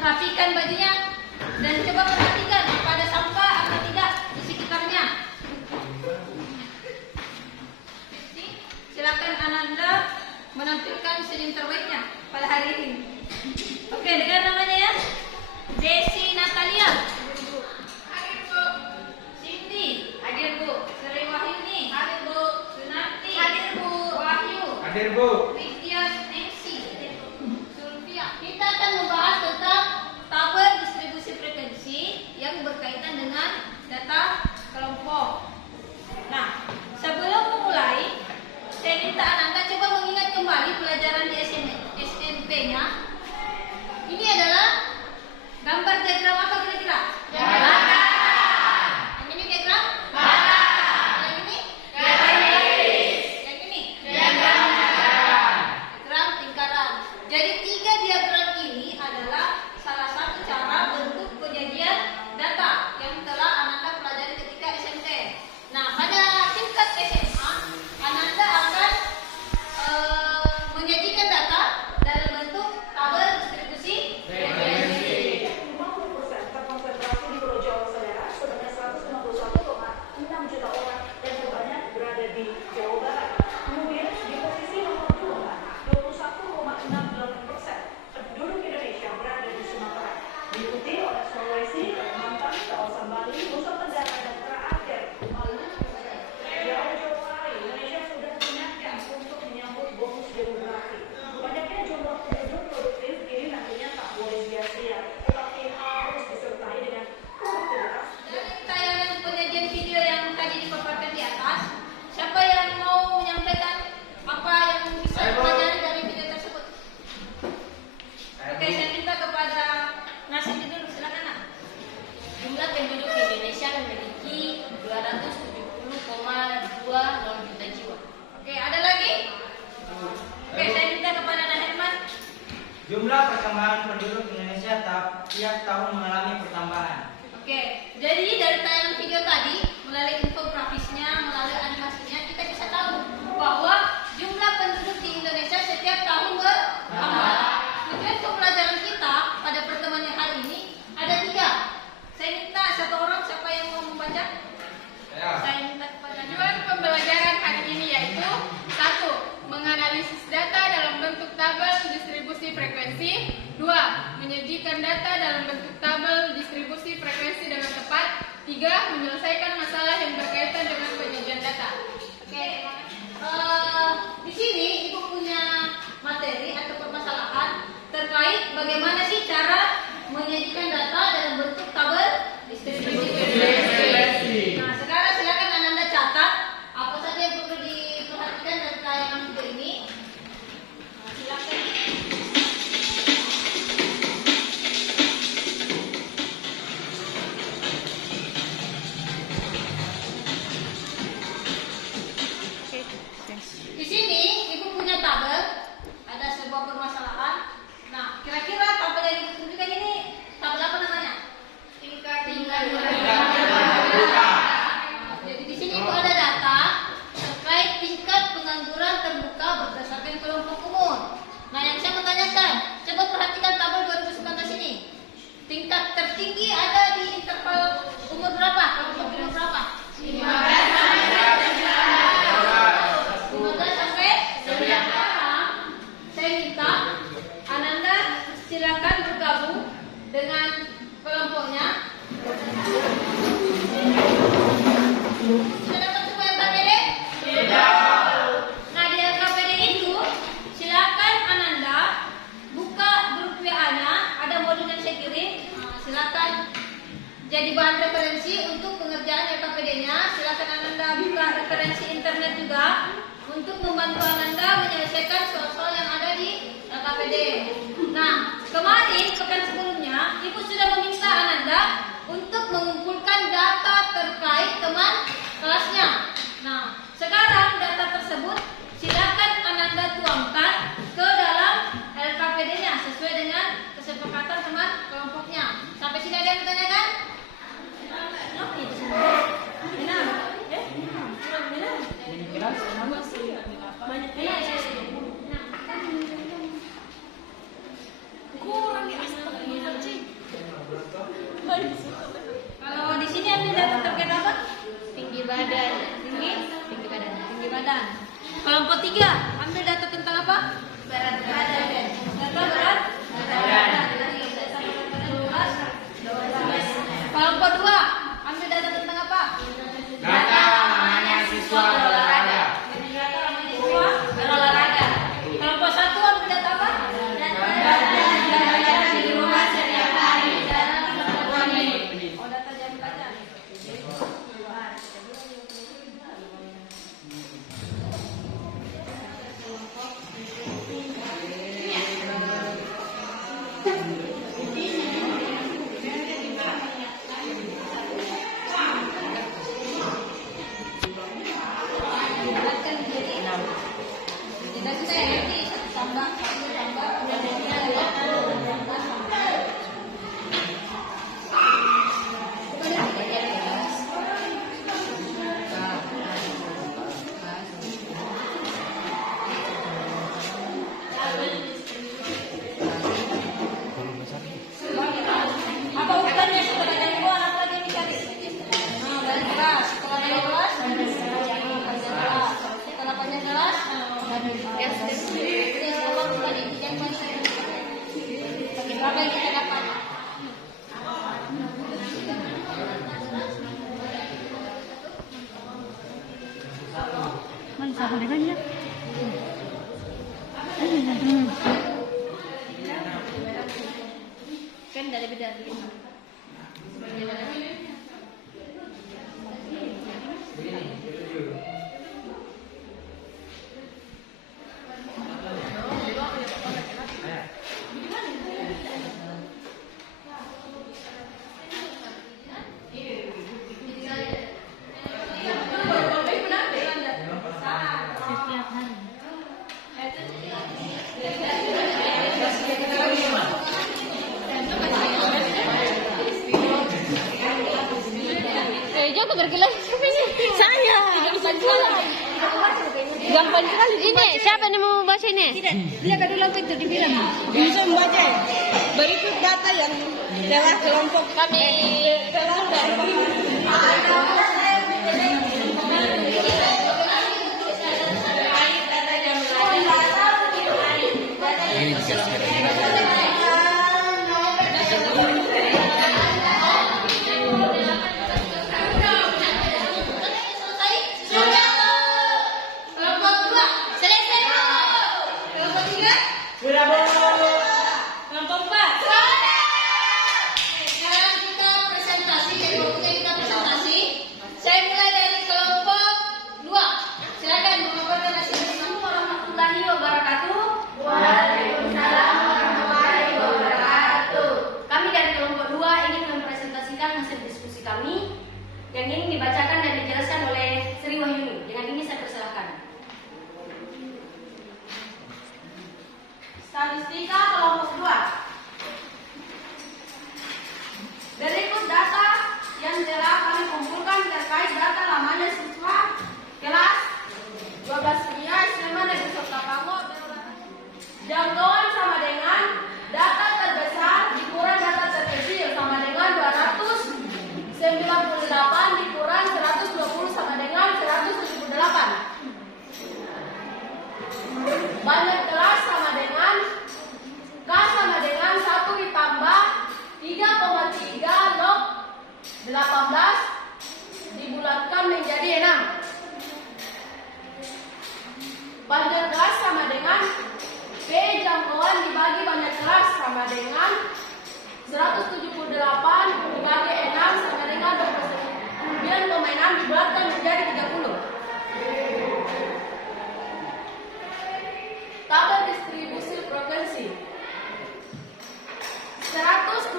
rapikan bajunya dan coba perhatikan apa ada sampah atau tidak di sekitarnya. Silakan Ananda menampilkan senyum terbaiknya pada hari ini. Oke, dengar namanya ya. Desi Natalia. Hadir Bu. Cindy. Hadir Bu. Sri Wahyuni. Hadir Bu. Sunarti. Hadir Bu. Wahyu. Hadir Bu. Widya Nancy. Sulfia. Kita akan membahas tentang tabel distribusi frekuensi yang berkaitan dengan data kelompok. Nah, sebelum memulai, saya minta Ananda coba mengingat kembali pelajaran di SMP-nya. Ini adalah gambar diagram apa kira-kira? Diagram. Yang ini diagram? Yang ini? Yang ini? Diagram lingkaran. Jadi 3 diagram ini adalah salah satu cara bentuk penyajian data yang telah Ananda pelajari ketika SMP. Nah, pada tingkat SMA, Ananda akan menyajikan data dalam bentuk tabel distribusi frekuensi. 50% terkonsentrasi di Pulau Jawa saudara sebanyak 151,6 juta orang yang terbanyak berada di Jawa Barat. Kemudian di posisi nomor 2, 21,68% penduduk Indonesia berada di Sumatera, diikuti oleh Sulawesi, Kalimantan, kawasan Bali, Nusa Tenggara, dan terakhir Maluku. Jauh-jauh hari Indonesia sudah menyiapkan untuk menyambut bonus demografi. Banyaknya jumlah penduduk produktif ini nantinya tak boleh sia-sia, tetapi harus disertai dengan produktivitas. Dari tayangan penyajian video yang tadi dipaparkan di atas, siapa yang mau menyampaikan apa yang bisa dipelajari dari video tersebut? Oke, saya minta kepada Nasib dulu, silakan Nak. Jumlah penduduk Indonesia memiliki 270,20 juta jiwa. Oke, ada lagi? Oke, saya minta kepada Herman. Jumlah perkembangan penduduk Indonesia tiap tahun mengalami pertambahan. Oke, jadi dari tayangan video tadi, melalui infografisnya, melalui animasinya, kita bisa tahu bahwa jumlah penduduk di Indonesia setiap tahun bertambah. Tujuan pembelajaran kita pada pertemuan yang hari ini ada 3. Saya minta satu orang, siapa yang mau membaca? Saya minta kepada Tujuan pembelajaran hari ini yaitu 1. Menganalisis data dalam bentuk tabel distribusi frekuensi. 2. Menyajikan data dalam bentuk tabel distribusi frekuensi dengan tepat. 3. Menyelesaikan masalah yang berkaitan dengan penyajian data. Oke, di sini Ibu punya materi atau permasalahan terkait bagaimana sih cara menyajikan data dalam bentuk tabel distribusi frekuensi. Nah, sekarang silakan Ananda catat apa saja yang perlu diperhatikan dari tayangan video ini. Nah, silakan. Di sini Ibu punya tabel, ada sebuah permasalahan. Nah, kira-kira tabel yang ditunjukkan ini tabel apa namanya? Tingkat. Jadi di sini Ibu ada data terkait tingkat pengangguran terbuka berdasarkan kelompok umur. Nah, yang saya mau tanyakan, coba perhatikan tabel 2019 ini. Tingkat tertinggi ada di interval umur berapa? Kelompok umur berapa? 15 sampai 19. Saya minta Ananda silakan bergabung dengan kelompoknya. Sudah dapat semua LKPD? Nah, di LKPD itu silakan Ananda buka grup WA-nya, ada modul yang saya kirim. Silakan jadi bahan referensi untuk pengerjaan LKPD-nya. Silakan Ananda buka referensi internet juga untuk membantu Ananda menyelesaikan soal-soal yang ada di LKPD. Nah, kemarin pekan sebelumnya Ibu sudah meminta Ananda untuk mengumpulkan data terkait teman kelasnya. Nah, sekarang data tersebut silakan Ananda tuangkan ke dalam LKPD-nya sesuai dengan kesepakatan teman kelompoknya. Sampai sini ada yang bertanyakan? Kurang di aspek tidak lebih dari 5. Sebagaimana setiap hari. Jauh bergelas saya gampang sekali. Ini siapa yang mau baca ini? Dia kan dulu itu dibilang bisa membaca. Berikut data yang telah kelompok Kami Kelompok 2 selesai. Kelompok 3 kelompok 4. sekarang kita presentasi. Jadi waktunya kita presentasi. Saya mulai dari kelompok 2. Silakan memaparkan hasil. Assalamualaikum warahmatullahi wabarakatuh. Waalaikumsalam warahmatullahi wabarakatuh. Kami dari kelompok 2 ingin mempresentasikan hasil diskusi kami yang ingin dibacakan dan dijelaskan oleh Sri Wahyuni. Dengan ini saya persilahkan. Statistika kelompok 2. Berikut data yang telah kami kumpulkan terkait data lamanya siswa kelas 12 Kimia SMA Negeri Sotapango. Jangkauan sama dengan data terbesar dikurang data terkecil sama dengan 298 dikurang 120 sama dengan 178. Banyak kelas sama dengan K sama dengan 1 ditambah 3,3 log 18 dibulatkan menjadi 6. Banyak kelas sama dengan P jangkauan dibagi banyak kelas sama dengan 178 dibagi 6 sama dengan 29,6 dibulatkan menjadi 30. Tabel distribusi provinsi 120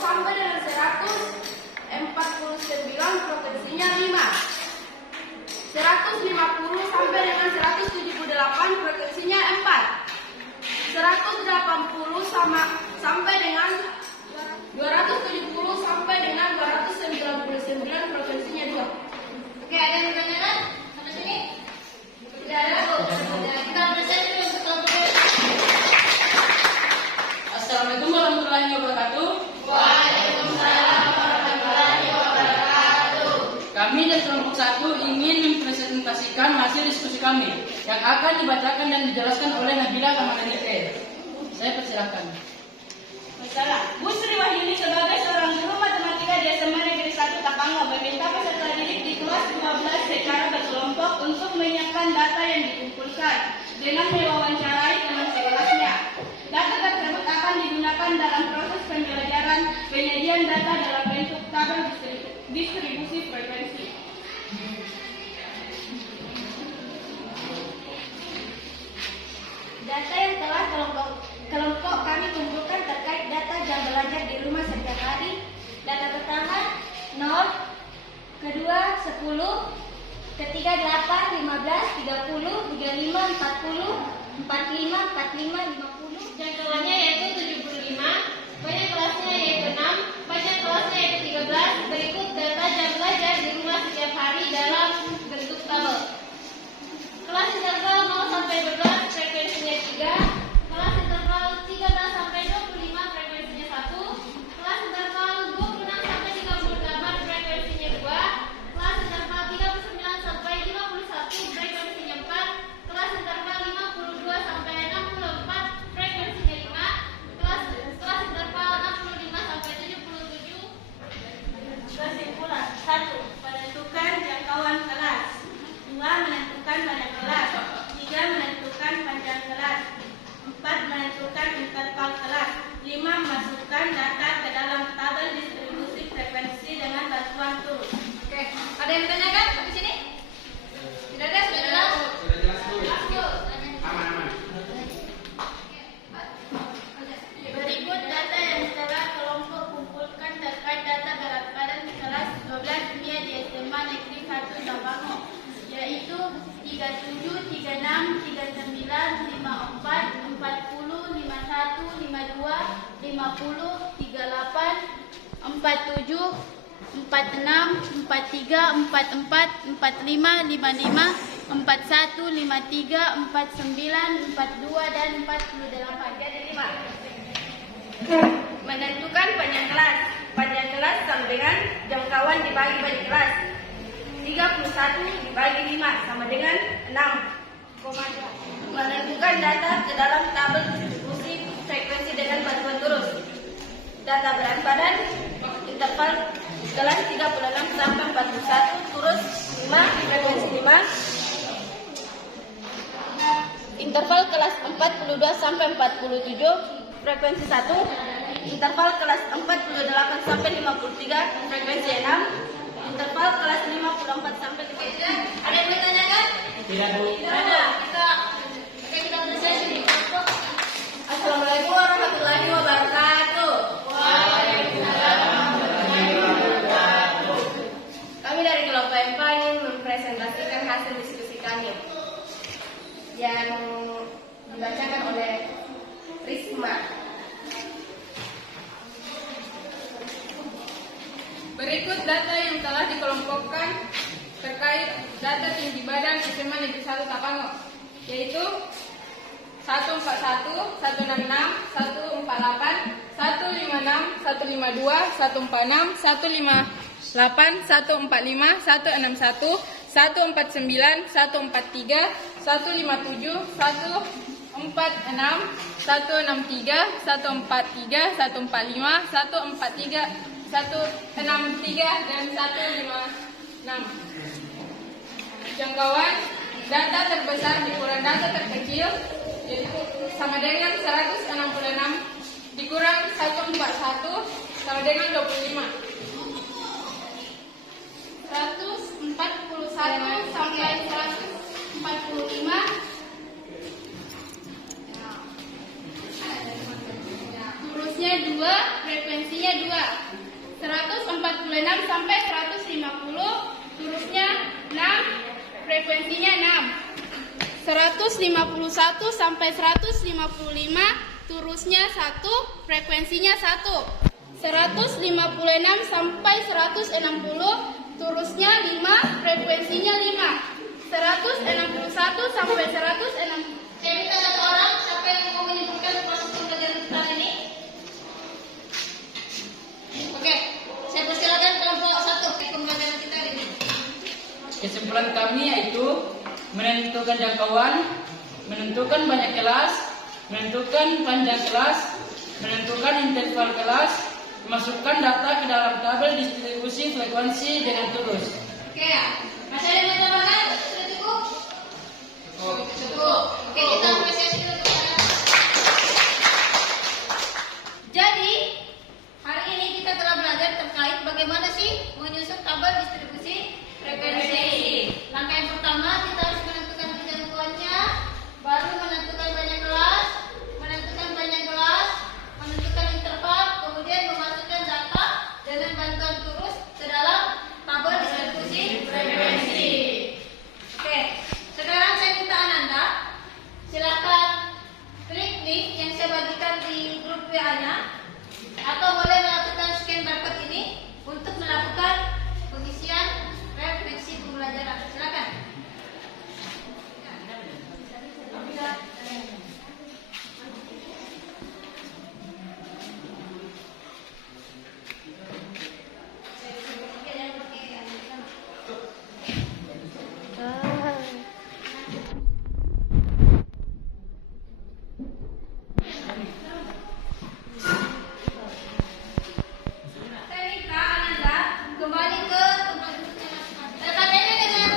sampai dengan 149 provinsinya 5. 150 sampai dengan 178 provinsinya 4. 180 sampai dengan 270 sampai dengan 299 provinsinya 2. Oke, ada yang bertanya sampai sini? Tidak ada. Kita presentasi untuk kelompok 2. Assalamualaikum warahmatullahi wabarakatuh. Waalaikumsalam warahmatullahi wabarakatuh. Kami dari kelompok 1 ingin mempresentasikan hasil diskusi kami yang akan dibacakan dan dijelaskan oleh Nabila Kamalani. Saya persilakan. Masalah. Bu Sri Wahyuni sebagai seorang guru matematika di SMA Negeri 1 Tapango meminta peserta didik di kelas 12 secara berkelompok untuk menyiapkan data yang dikumpulkan dengan mewawancarai teman sekelasnya. Data tersebut akan digunakan dalam proses pembelajaran penyajian data dalam bentuk tabel distribusi frekuensi. Data yang telah kelompok kami kumpulkan terkait data jam belajar di rumah setiap hari. Data pertama 0, kedua 10, ketiga 8, 15, 30, 35, 40, 45, 45, 50. Jangkauannya yaitu 75. Banyak kelasnya yaitu 6. Banyak kelasnya yaitu 13. Berikut data jam belajar di rumah setiap hari dalam bentuk tabel. Kelas interval 0 sampai 12 frekuensinya 3. Kelas interval 13 sampai 25 frekuensinya 1. Kelas interval 26 sampai 38 frekuensinya 2. Kelas interval 39 sampai 51 frekuensinya 4. Kelas interval 52 sampai 64 yang ditanyakan di sini? Tidak ada, sudah jelas? Sudah jelas Bu. Yuk. Aman. Berikut data yang telah kelompok kumpulkan terkait data berat badan kelas 12 dunia di SMA Negeri 1 Tapango, yaitu 37, 36, 39, 54, 40, 51, 52, 50, 38, 47, 46, 43, 44, 45, 55, 41, 53, 49, 42, dan 48. Jadi 5. Menentukan panjang kelas. Panjang kelas sama dengan jangkauan dibagi banyak kelas. 31 dibagi 5 sama dengan 6. Menentukan data ke dalam tabel distribusi frekuensi dengan bantuan turus. Data berat badan, interval kelas 36 sampai 41, turus 5, frekuensi 5. Interval kelas 42 sampai 47, frekuensi 1. Interval kelas 48 sampai 53, frekuensi 6. Interval kelas 54 sampai 53. Ada yang ditanyakan? Tidak Bu. Ada. Kita selesai sini. Assalamualaikum warahmatullahi wabarakatuh. Kami dari kelompok MK ingin mempresentasikan hasil diskusi kami yang dibacakan oleh Risma. Berikut data yang telah dikelompokkan terkait data tinggi badan SMA Negeri 1 Tapango, yaitu 141, 166, 148, 156, 152, 146, 158, 145, 161, 149, 143, 157, 146, 163, 143, 145, 143, 163, dan 156. Jangkauan data terbesar dikurang data terkecil, yaitu sama dengan 166 dikurang 141 sama dengan 25. 141 sampai 145. Turusnya 2, frekuensinya 2. 146 sampai 150, turusnya 6, frekuensinya 6. 151 sampai 155, turusnya 1, frekuensinya 1. 156 sampai 160, turusnya 5, frekuensinya 5. 161 sampai 160. Saya minta satu orang, siapa yang mau menyebutkan proses pembelajaran kita hari ini? Oke, saya persilakan kelompok 1 ke pembelajaran kita hari ini. Kesimpulan kami yaitu menentukan jangkauan, menentukan banyak kelas, menentukan panjang kelas, menentukan interval kelas, masukkan data ke dalam tabel distribusi frekuensi dengan turus. Oke ya, masih ada yang mau tambahkan? Sudah cukup? Cukup. Oke, kita apresiasi dulu. Jadi, hari ini kita telah belajar terkait bagaimana sih menyusun tabel distribusi frekuensi. Langkah yang pertama, kita harus menentukan jangkauannya, baru menentukan banyak kelas, menentukan interval, kemudian memasukkan data dengan bantuan turus ke dalam tabel distribusi frekuensi. Oke, sekarang saya minta Ananda, silakan klik link yang saya bagikan di grup WA-nya, atau boleh melakukan scan barcode ini untuk melakukan pengisian refleksi pembelajaran. Silakan. Saya minta Ananda kembali ke tempat duduknya masing-masing. Tandanya dengan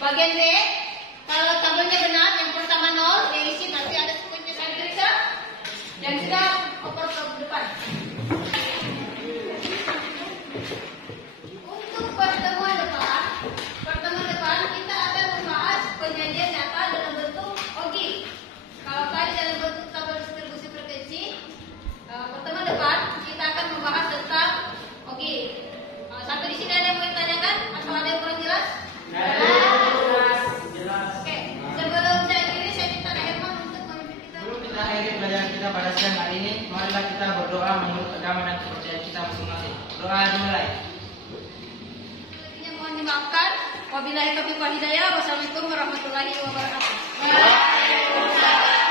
Bagian B, kalau tabelnya benar, yang pertama 0, yang isi nanti ada sequence bisa. Yang sudah oper ke depan. Untuk pertemuan depan kita akan membahas penyajian data dalam bentuk OGI. Kalau tadi dalam bentuk tabel distribusi frekuensi, pertemuan depan kita akan membahas tentang OGI. Sampai di sini ada yang mau ditanyakan atau ada yang kurang jelas? Oke, sebelum saya akhiri, saya minta Herman untuk memimpin kita. Sebelum kita akhiri pelajaran kita pada siang hari ini, marilah kita berdoa menurut agama dan kepercayaan kita masing-masing. Doa dimulai. Yang mohon dimaafkan. Wabillahi taufiq wal hidayah. Wassalamualaikum warahmatullahi wabarakatuh. Waalaikumsalam.